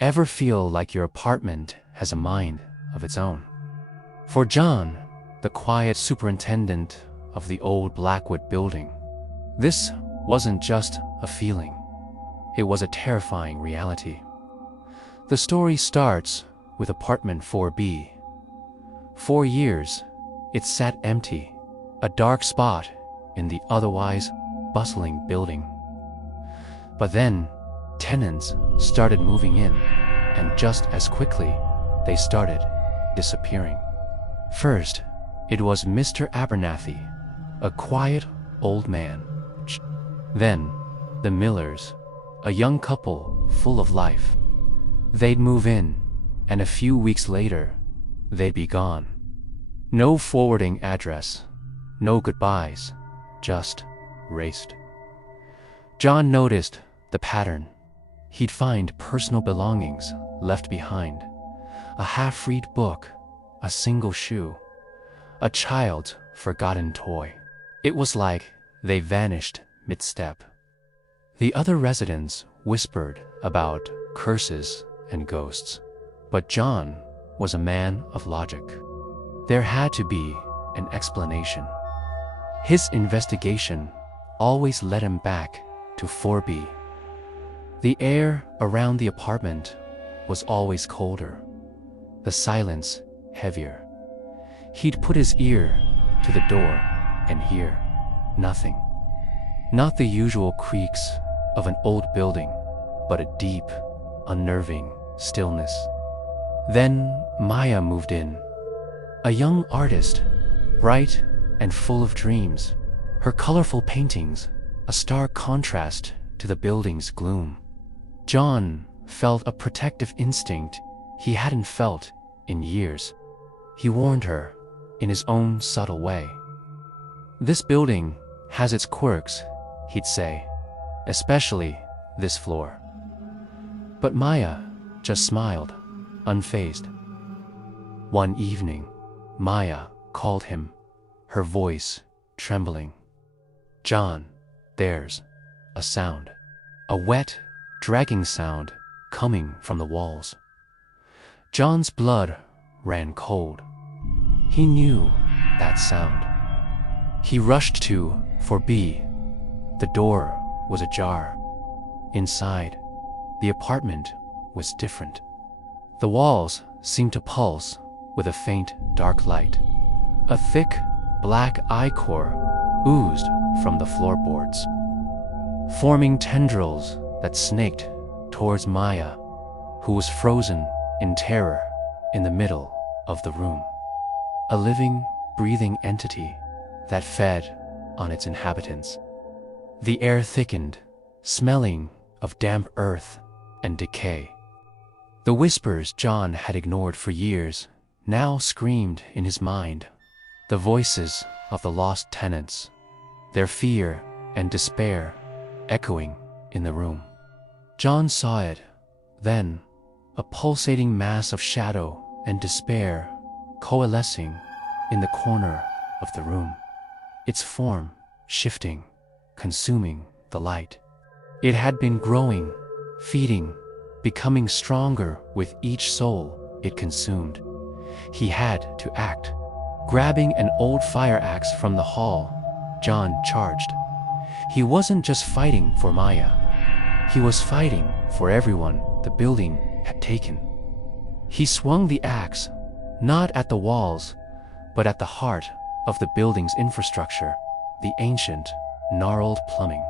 Ever feel like your apartment has a mind of its own? For John, the quiet superintendent of the old Blackwood building, this wasn't just a feeling. It was a terrifying reality. The story starts with apartment 4B. For years, it sat empty, a dark spot in the otherwise bustling building. But then, tenants started moving in, and just as quickly, they started disappearing. First, it was Mr. Abernathy, a quiet old man. Then, the Millers, a young couple full of life. They'd move in, and a few weeks later, they'd be gone. No forwarding address, no goodbyes, just raced. John noticed the pattern. He'd find personal belongings left behind, a half-read book, a single shoe, a child's forgotten toy. It was like they vanished mid-step. The other residents whispered about curses and ghosts, but John was a man of logic. There had to be an explanation. His investigation always led him back to 4B. The air around the apartment was always colder, the silence heavier. He'd put his ear to the door and hear nothing. Not the usual creaks of an old building, but a deep, unnerving stillness. Then Maya moved in, a young artist, bright and full of dreams, her colorful paintings a stark contrast to the building's gloom. John felt a protective instinct he hadn't felt in years. He warned her in his own subtle way. "This building has its quirks," he'd say, "especially this floor." But Maya just smiled, unfazed. One evening, Maya called him, her voice trembling. "John, there's a sound, a wet, dragging sound coming from the walls." John's blood ran cold. He knew that sound. He rushed to 4B. The door was ajar. Inside, the apartment was different. The walls seemed to pulse with a faint dark light. A thick, black ichor oozed from the floorboards, forming tendrils that snaked towards Maya, who was frozen in terror in the middle of the room. A living, breathing entity that fed on its inhabitants. The air thickened, smelling of damp earth and decay. The whispers John had ignored for years now screamed in his mind, the voices of the lost tenants, their fear and despair echoing in the room. John saw it, then, a pulsating mass of shadow and despair coalescing in the corner of the room, its form shifting, consuming the light. It had been growing, feeding, becoming stronger with each soul it consumed. He had to act. Grabbing an old fire axe from the hall, John charged. He wasn't just fighting for Maya. He was fighting for everyone the building had taken. He swung the axe, not at the walls, but at the heart of the building's infrastructure, the ancient, gnarled plumbing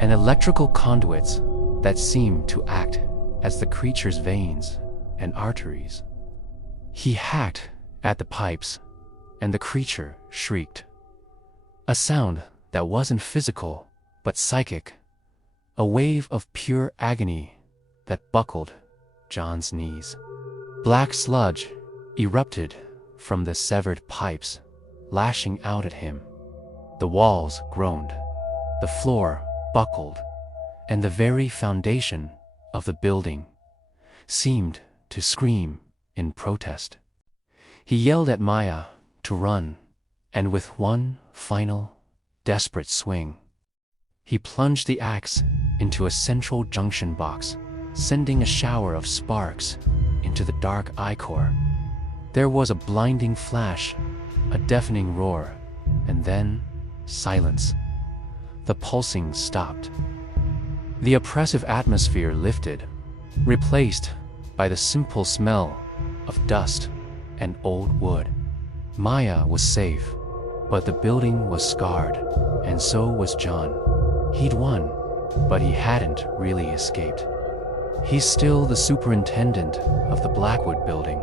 and electrical conduits that seemed to act as the creature's veins and arteries. He hacked at the pipes, and the creature shrieked. A sound that wasn't physical, but psychic. A wave of pure agony that buckled John's knees. Black sludge erupted from the severed pipes, lashing out at him. The walls groaned, the floor buckled, and the very foundation of the building seemed to scream in protest. He yelled at Maya to run, and with one final, desperate swing, he plunged the axe into a central junction box, sending a shower of sparks into the dark I-core. There was a blinding flash, a deafening roar, and then silence. The pulsing stopped. The oppressive atmosphere lifted, replaced by the simple smell of dust and old wood. Maya was safe, but the building was scarred, and so was John. He'd won, but he hadn't really escaped. He's still the superintendent of the Blackwood building.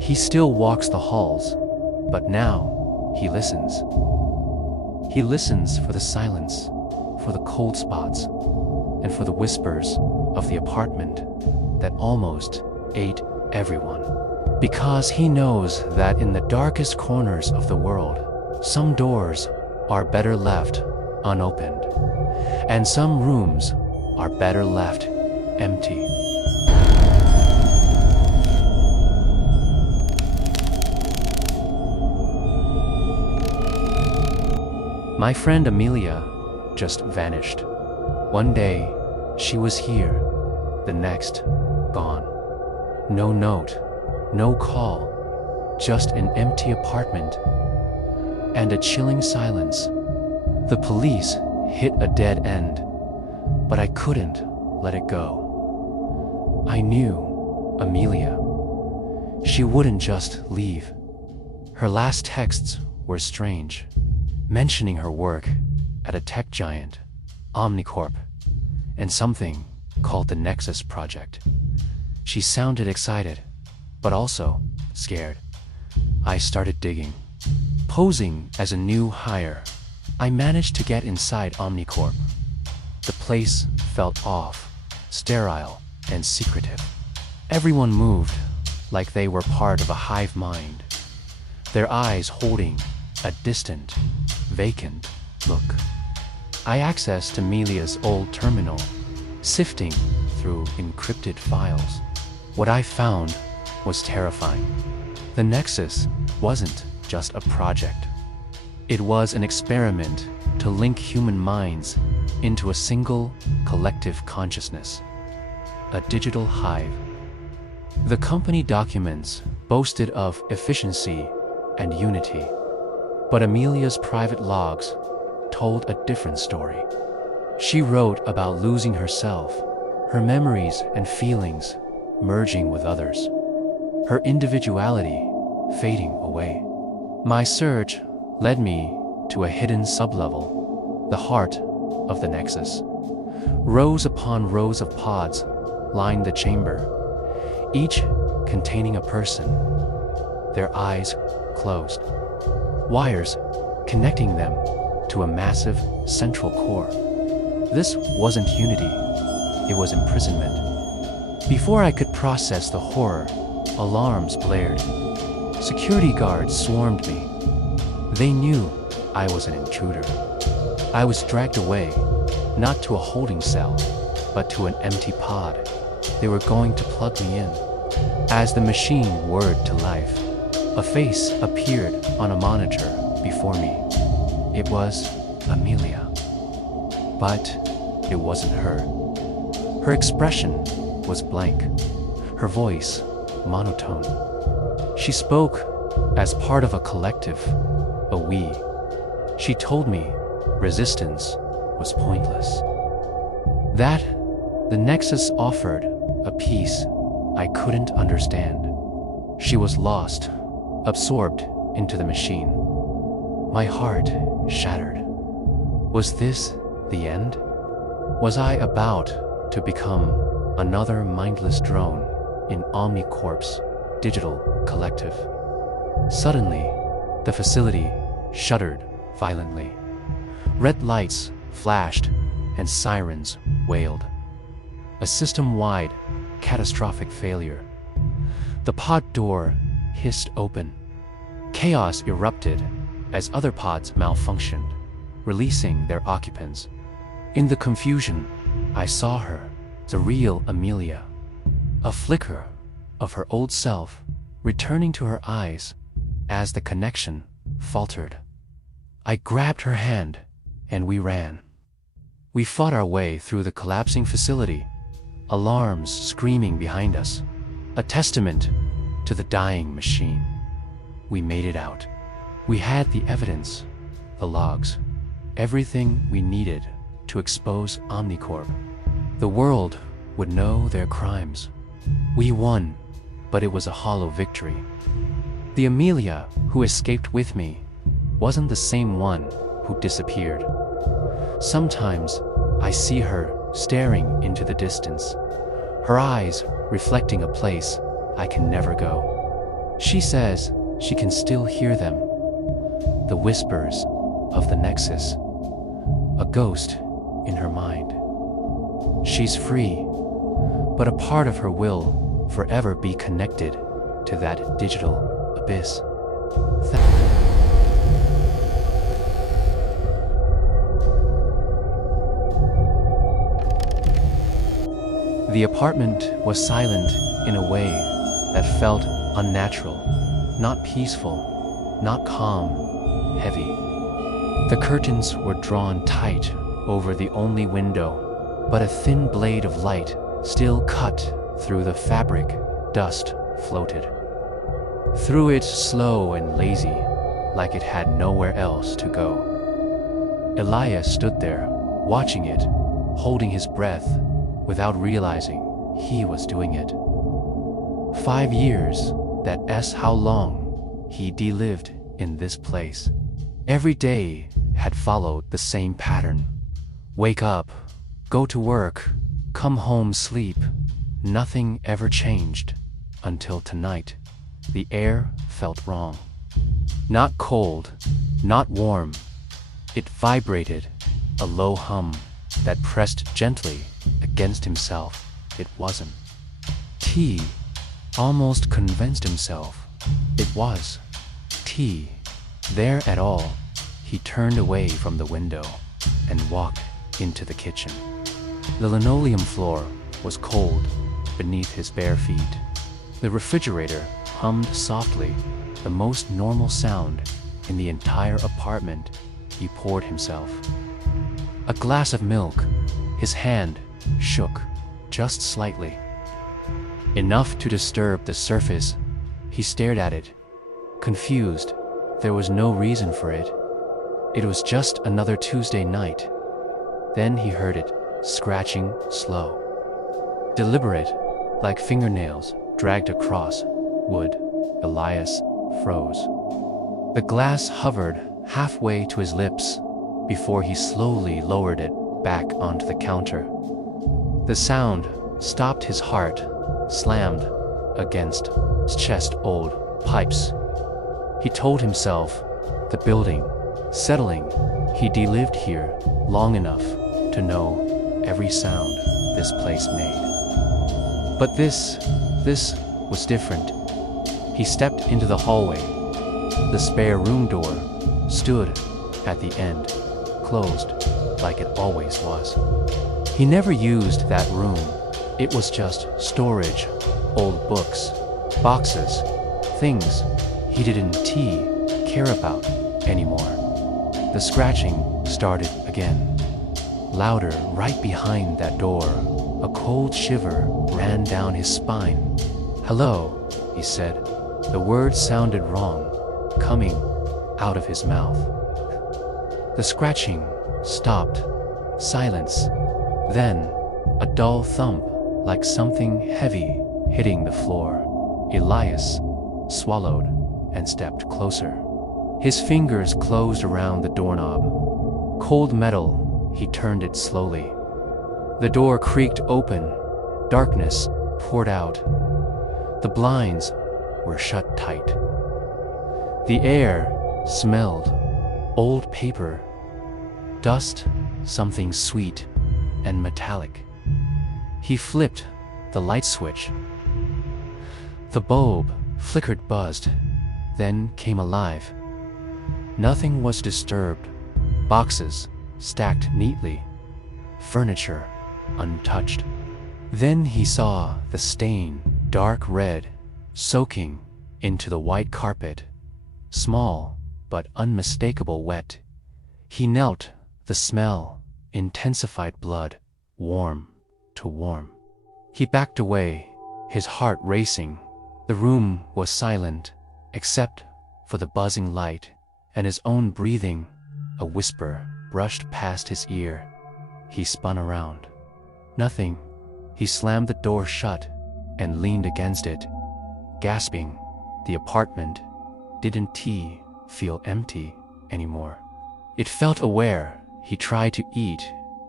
He still walks the halls, but now he listens. He listens for the silence, for the cold spots, and for the whispers of the apartment that almost ate everyone. Because he knows that in the darkest corners of the world, some doors are better left unopened, and some rooms are better left empty. My friend Amelia just vanished. One day, she was here, the next, gone. No note, no call, just an empty apartment and a chilling silence. The police hit a dead end, but I couldn't let it go. I knew Amelia. She wouldn't just leave. Her last texts were strange, mentioning her work at a tech giant, Omnicorp, and something called the Nexus Project. She sounded excited, but also scared. I started digging. Posing as a new hire, I managed to get inside Omnicorp. The place felt off, sterile, and secretive. Everyone moved like they were part of a hive mind, their eyes holding a distant, vacant look. I accessed Amelia's old terminal, sifting through encrypted files. What I found was terrifying. The Nexus wasn't just a project. It was an experiment to link human minds into a single collective consciousness, a digital hive. The company documents boasted of efficiency and unity, but Amelia's private logs told a different story. She wrote about losing herself, her memories and feelings merging with others, her individuality fading away. My search led me to a hidden sublevel, the heart of the Nexus. Rows upon rows of pods lined the chamber, each containing a person, their eyes closed. Wires connecting them to a massive central core. This wasn't unity, it was imprisonment. Before I could process the horror, alarms blared. Security guards swarmed me. They knew I was an intruder. I was dragged away, not to a holding cell, but to an empty pod. They were going to plug me in. As the machine whirred to life, a face appeared on a monitor before me. It was Amelia. But it wasn't her. Her expression was blank, her voice monotone. She spoke as part of a collective, a we. She told me resistance was pointless. That the Nexus offered a peace I couldn't understand. She was lost, absorbed into the machine. My heart shattered. Was this the end? Was I about to become another mindless drone in Omnicorp's digital collective? Suddenly, the facility shuddered violently. Red lights flashed and sirens wailed. A system-wide, catastrophic failure. The pod door hissed open. Chaos erupted as other pods malfunctioned, releasing their occupants. In the confusion, I saw her, the real Amelia. A flicker of her old self returning to her eyes as the connection faltered. I grabbed her hand and we ran. We fought our way through the collapsing facility, alarms screaming behind us, a testament to the dying machine. We made it out. We had the evidence, the logs, everything we needed to expose Omnicorp. The world would know their crimes. We won, but it was a hollow victory. The Amelia who escaped with me wasn't the same one who disappeared. Sometimes I see her staring into the distance, her eyes reflecting a place I can never go. She says she can still hear them, the whispers of the Nexus, a ghost in her mind. She's free, but a part of her will forever be connected to that digital abyss. The apartment was silent in a way that felt unnatural, not peaceful, not calm, heavy. The curtains were drawn tight over the only window, but a thin blade of light still cut through the fabric. Dust floated through it, slow and lazy, like it had nowhere else to go. Elias stood there, watching it, holding his breath, without realizing he was doing it. 5 years, that's how long he'd lived in this place. Every day had followed the same pattern. Wake up, go to work, come home, sleep. Nothing ever changed until tonight. The air felt wrong. Not cold, not warm. It vibrated, a low hum that pressed gently against himself. It wasn't. T almost convinced himself it was T there at all. He turned away from the window and walked into the kitchen. The linoleum floor was cold beneath his bare feet. The refrigerator hummed softly, the most normal sound in the entire apartment. He poured himself a glass of milk. His hand shook just slightly, enough to disturb the surface. He stared at it, confused. There was no reason for it. It was just another Tuesday night. Then he heard it, scratching, slow, deliberate, like fingernails dragged across wood. Elias froze. The glass hovered halfway to his lips before he slowly lowered it back onto the counter. The sound stopped. His heart slammed against his chest. Old pipes. He told himself, the building, settling. He'd lived here long enough to know every sound this place made. But this was different. He stepped into the hallway. The spare room door stood at the end, closed like it always was. He never used that room. It was just storage, old books, boxes, things he didn't care about anymore. The scratching started again, louder right behind that door. A cold shiver ran down his spine. "Hello," he said. The word sounded wrong, coming out of his mouth. The scratching stopped. Silence. Then, a dull thump, like something heavy hitting the floor. Elias swallowed and stepped closer. His fingers closed around the doorknob. Cold metal. He turned it slowly. The door creaked open. Darkness poured out. The blinds were shut tight. The air smelled old paper, dust, something sweet and metallic. He flipped the light switch. The bulb flickered, buzzed, then came alive. Nothing was disturbed. Boxes stacked neatly, furniture untouched. Then he saw the stain, dark red, soaking into the white carpet. Small, but unmistakable wet. He knelt. The smell intensified, blood, warm to warm. He backed away, his heart racing. The room was silent, except for the buzzing light and his own breathing. A whisper brushed past his ear. He spun around. Nothing. He slammed the door shut and leaned against it, gasping. The apartment didn't feel empty anymore. It felt aware. He tried to eat,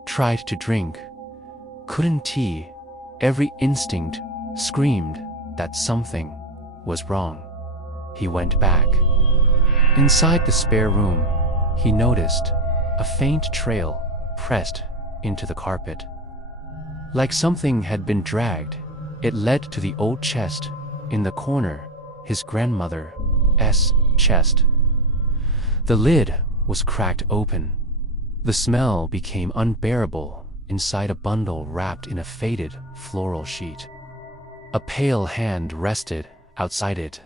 tried to drink. Couldn't. Every instinct screamed that something was wrong. He went back. Inside the spare room, he noticed a faint trail pressed into the carpet. Like something had been dragged, it led to the old chest in the corner, his grandmother's chest. The lid was cracked open. The smell became unbearable inside a bundle wrapped in a faded floral sheet. A pale hand rested outside it.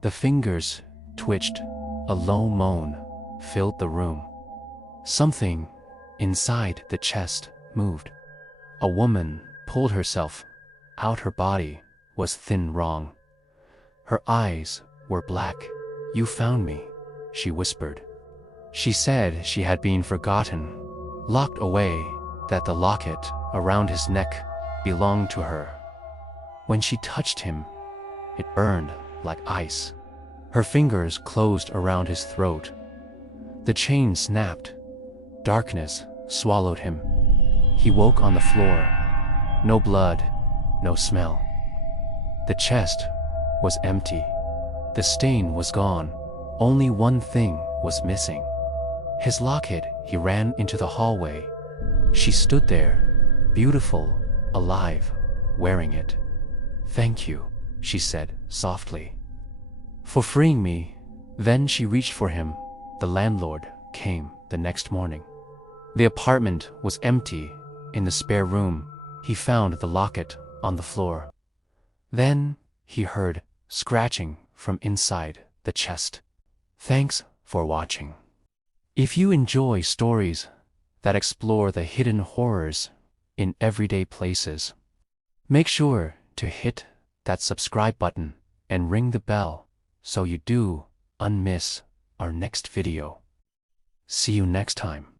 The fingers twitched. A low moan filled the room. Something inside the chest moved. A woman pulled herself out. Her body was thin, wrong. Her eyes were black. "You found me," she whispered. She said she had been forgotten, locked away, that the locket around his neck belonged to her. When she touched him, it burned like ice. Her fingers closed around his throat. The chain snapped. Darkness swallowed him. He woke on the floor. No blood, no smell. The chest was empty. The stain was gone. Only one thing was missing. His locket. He ran into the hallway. She stood there, beautiful, alive, wearing it. "Thank you," she said softly, "for freeing me." Then she reached for him. The landlord came the next morning. The apartment was empty. In the spare room, he found the locket on the floor. Then he heard scratching from inside the chest. Thanks for watching. If you enjoy stories that explore the hidden horrors in everyday places, make sure to hit that subscribe button and ring the bell so you do unmiss our next video. See you next time.